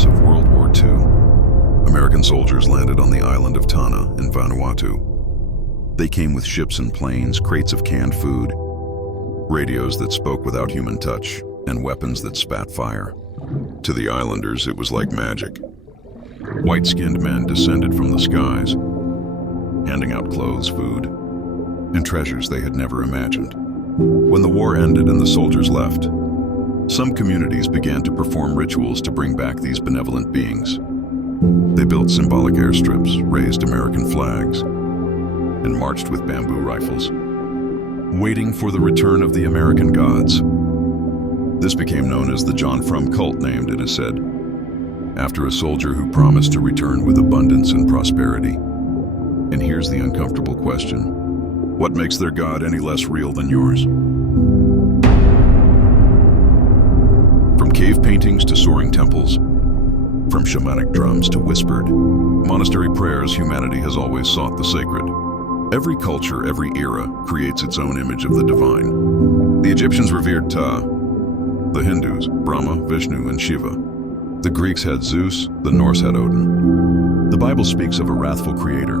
years of World War II, American soldiers landed on the island of Tanna in Vanuatu. They came with ships and planes, crates of canned food, radios that spoke without human touch, and weapons that spat fire. To the islanders, it was like magic. White-skinned men descended from the skies, handing out clothes, food, and treasures they had never imagined. When the war ended and the soldiers left, some communities began to perform rituals to bring back these benevolent beings. They built symbolic airstrips, raised American flags, and marched with bamboo rifles, waiting for the return of the American gods. This became known as the John Frum cult, named, it is said, after a soldier who promised to return with abundance and prosperity. And here's the uncomfortable question: what makes their God any less real than yours? From cave paintings to soaring temples, from shamanic drums to whispered, monastery prayers, humanity has always sought the sacred. Every culture, every era, creates its own image of the divine. The Egyptians revered Ptah, the Hindus, Brahma, Vishnu, and Shiva. The Greeks had Zeus, the Norse had Odin. The Bible speaks of a wrathful creator.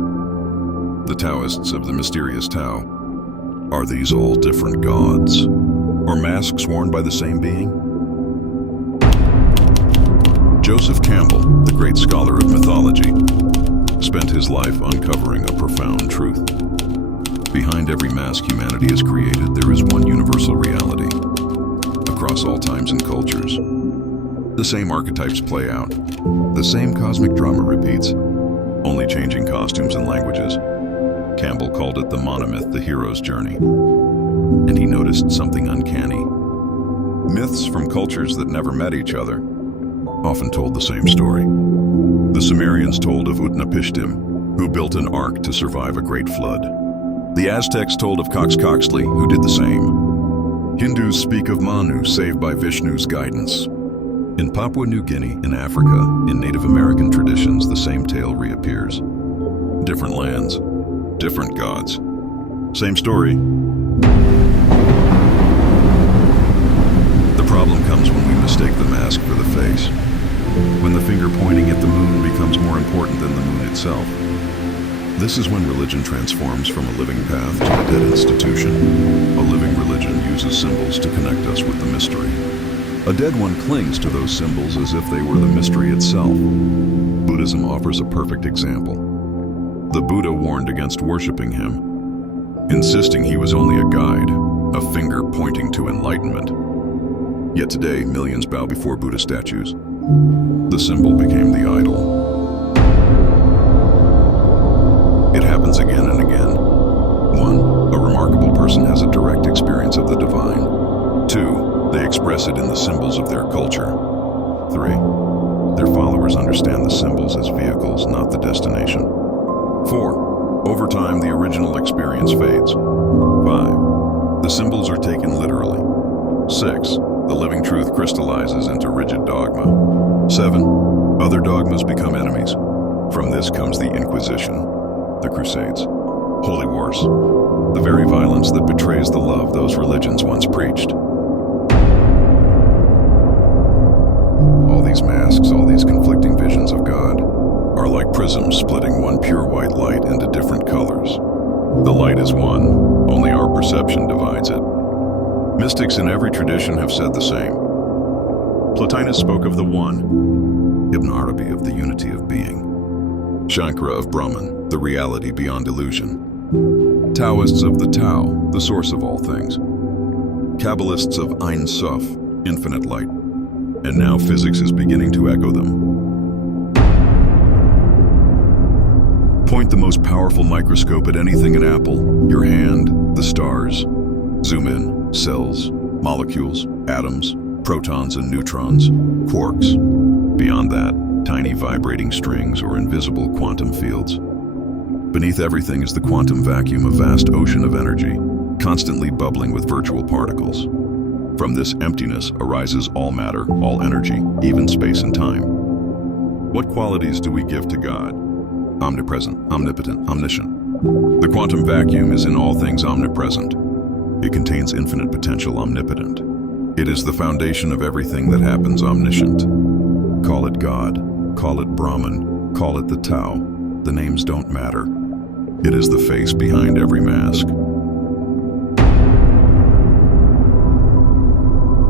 The Taoists of the mysterious Tao. Are these all different gods? Or masks worn by the same being? Joseph Campbell, the great scholar of mythology, spent his life uncovering a profound truth. Behind every mask humanity has created, there is one universal reality. Across all times and cultures, the same archetypes play out. The same cosmic drama repeats, only changing costumes and languages. Campbell called it the monomyth, the hero's journey. And he noticed something uncanny. Myths from cultures that never met each other often told the same story. The Sumerians told of Utnapishtim, who built an ark to survive a great flood. The Aztecs told of Coxcoxtli, who did the same. Hindus speak of Manu, saved by Vishnu's guidance. In Papua New Guinea, in Africa, in Native American traditions, the same tale reappears. Different lands, different gods, same story. The problem comes when we mistake the mask for the face. When the finger pointing at the moon becomes more important than the moon itself. This is when religion transforms from a living path to a dead institution. A living religion uses symbols to connect us with the mystery. A dead one clings to those symbols as if they were the mystery itself. Buddhism offers a perfect example. The Buddha warned against worshiping him, insisting he was only a guide, a finger pointing to enlightenment. Yet today, millions bow before Buddha statues. The symbol became the idol. It happens again and again. 1. A remarkable person has a direct experience of the divine. 2. They express it in the symbols of their culture. 3. Their followers understand the symbols as vehicles, not the destination. 4. Over time, the original experience fades. 5. The symbols are taken literally. 6. The living truth crystallizes into rigid dogma. 7. Other dogmas become enemies. From this comes the Inquisition, the Crusades, holy wars, the very violence that betrays the love those religions once preached. All these masks, all these conflicting visions of God, are like prisms splitting one pure white light into different colors. The light is one, only our perception divides it. Mystics in every tradition have said the same. Plotinus spoke of the One, Ibn Arabi of the unity of being, Shankara of Brahman, the reality beyond illusion, Taoists of the Tao, the source of all things, Kabbalists of Ein Sof, infinite light, and now physics is beginning to echo them. Point the most powerful microscope at anything in Apple, your hand, the stars. Zoom in, cells, molecules, atoms, protons and neutrons, quarks. Beyond that, tiny vibrating strings or invisible quantum fields. Beneath everything is the quantum vacuum, a vast ocean of energy, constantly bubbling with virtual particles. From this emptiness arises all matter, all energy, even space and time. What qualities do we give to God? Omnipresent, omnipotent, omniscient. The quantum vacuum is in all things omnipresent. It contains infinite potential, omnipotent. It is the foundation of everything that happens, omniscient. Call it God, call it Brahman, call it the Tao. The names don't matter. It is the face behind every mask.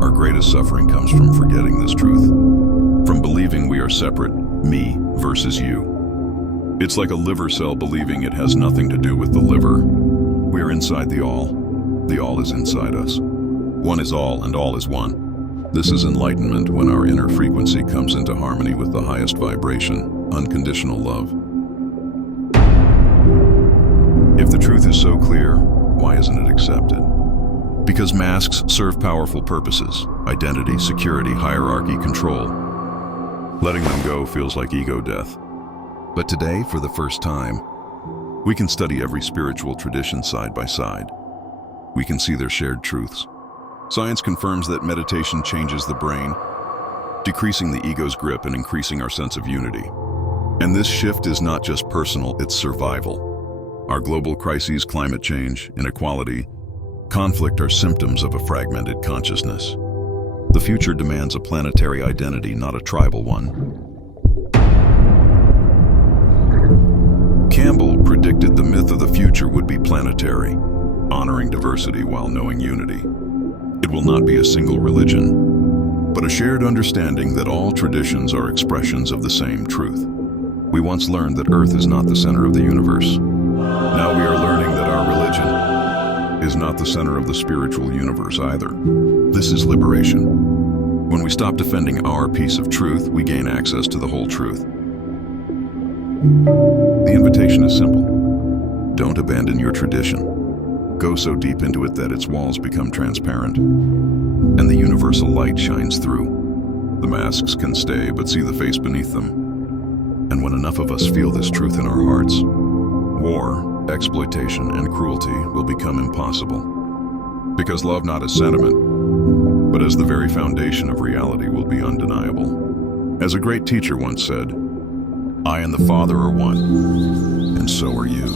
Our greatest suffering comes from forgetting this truth, from believing we are separate, me versus you. It's like a liver cell believing it has nothing to do with the liver. We're inside the all is inside us. One is all and all is one. This is enlightenment when our inner frequency comes into harmony with the highest vibration, unconditional love. If the truth is so clear, why isn't it accepted? Because masks serve powerful purposes: identity, security, hierarchy, control. Letting them go feels like ego death. But today, for the first time, we can study every spiritual tradition side by side. We can see their shared truths. Science confirms that meditation changes the brain, decreasing the ego's grip and increasing our sense of unity. And this shift is not just personal, it's survival. Our global crises, climate change, inequality, conflict are symptoms of a fragmented consciousness. The future demands a planetary identity, not a tribal one. Campbell predicted the myth of the future would be planetary, honoring diversity while knowing unity. It will not be a single religion, but a shared understanding that all traditions are expressions of the same truth. We once learned that Earth is not the center of the universe. Now we are learning that our religion is not the center of the spiritual universe either. This is liberation. When we stop defending our piece of truth, we gain access to the whole truth. The invitation is simple. Don't abandon your tradition. Go so deep into it that its walls become transparent, and the universal light shines through. The masks can stay, but see the face beneath them. And when enough of us feel this truth in our hearts, war, exploitation, and cruelty will become impossible. Because love, not as sentiment, but as the very foundation of reality, will be undeniable. As a great teacher once said, "I and the Father are one, and so are you."